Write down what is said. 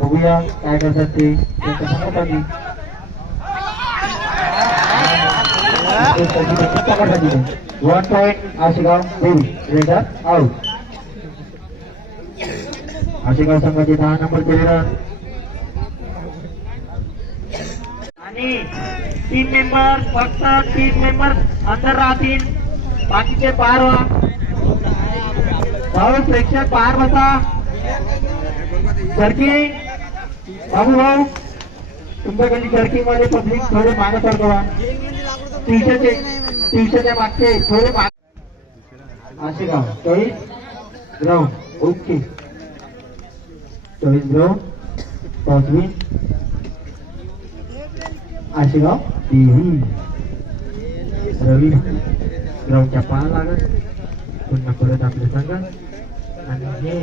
बघूया काय करतात ते त्यांच्या संघासाठी. वन पॉइंट आशेगाव देवी रेडर आउट. आशेगाव संघाचे 10 नंबर प्लेयर आणि 3 मेंबर फक्त 3 मेंबर अंदर राहतील. बाकीचे बाहेर व्हा. भाऊ प्रेक्षक बाहेर बसा. जर्किंग बाबू भाऊ तुमच्याकडे जर्किंग मध्ये पब्लिक थोडे मागे सरकवा. तीनशेच्या मागचे थोडे मागे. Ashegaon 24 ground okay. 24 ground 5 Ashegaon देवी. रवी ग्राउंडच्या पाया लागत पुन्हा परत आपले संघ आणि हे